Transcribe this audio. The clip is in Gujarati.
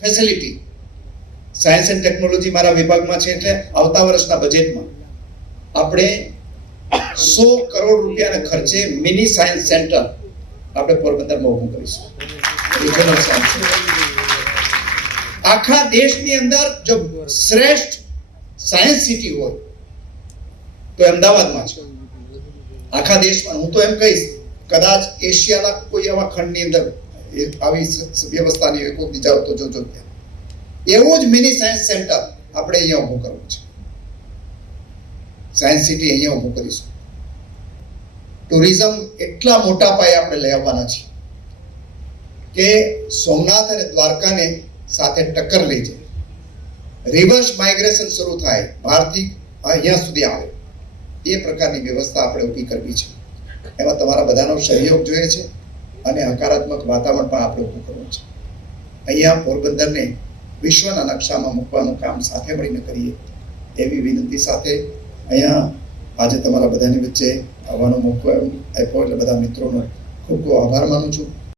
ફેસિલિટી સાયન્સ એન્ડ ટેકનોલોજી મારા વિભાગમાં છે, એટલે આવતા વર્ષના બજેટમાં આપણે 100 કરોડ રૂપિયાના ખર્ચે મિની સાયન્સ સેન્ટર આપણે પોરબંદરમાં ઊભું કરીશું. રિજનલ સાયન્સ આખા દેશની અંદર જો શ્રેષ્ઠ સાયન્સ સિટી હોય તો અમદાવાદમાં છે. આખા દેશમાં હું તો એમ કહીશ, કદાચ એશિયાના કોઈ એવા ખંડની અંદર આવી વ્યવસ્થાની કોઈ બીજા તો જોજો, એવું જ મિની સાયન્સ સેન્ટર આપણે અહીંયા ઊભું કરવું છે. સાયન્સ સિટી અહીંયા ઊભું કરીશું. ટુરિઝમ એટલા મોટા પાયે આપણે લઈ આવવાના છીએ કે સોમનાથ અને દ્વારકાને સાથે ટક્કર લઈ જાય, રિવર્સ માઇગ્રેશન શરૂ થાય, બહારથી અહીંયા સુધી આવે, એ પ્રકારની વ્યવસ્થા આપણે ઊભી કરવી છે. એમાં તમારા બધાનો સહયોગ જોઈએ છે અને હકારાત્મક વાતાવરણ પણ આપણે ઊભું કરવું છે. અહીંયા પોરબંદરને વિશ્વના નકશામાં મૂકવાનું કામ સાથે મળીને કરીએ એવી વિનંતી સાથે અહીંયા આજે તમારા બધાની વચ્ચે આવવાનો મોકો આપ્યો, એટલે બધા મિત્રોનો ખૂબ ખૂબ આભાર માનું છું.